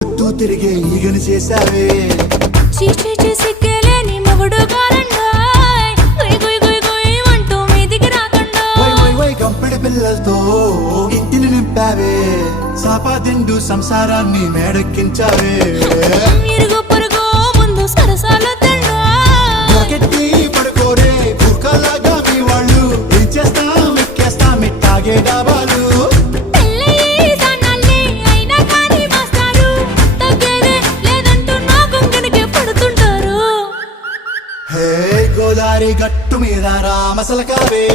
చుట్టూ తిరిగే ఈగని చేసావే చీచీ చేసి కేలేని మొగుడు కారండాయ్ గుయ్ గుయ్ గుయ్ గుయ్ అంటూ మీదికి రాకండా వై వై వై గంపిడి పిల్లలతో ఇంటిని నింపావే సాపాదిండు సంసారాన్ని మేడెక్కించావే ఇరుగు పొరుగు ముందు సరసాల తండా దొరకెట్టి పడుకోరే బుర్కాలాగా మీ వాళ్ళు ఏం చేస్తాం ఎక్కేస్తాం ఇట్టాగే డాబాలు పెళ్ళయి సన్నాల్ని అయినా కానీ మాస్తారు తగ్గేదే లేదంటూ నా గుంగడికి పడుతుంటారు హే గోదారి గట్టు మీద రామసలకావే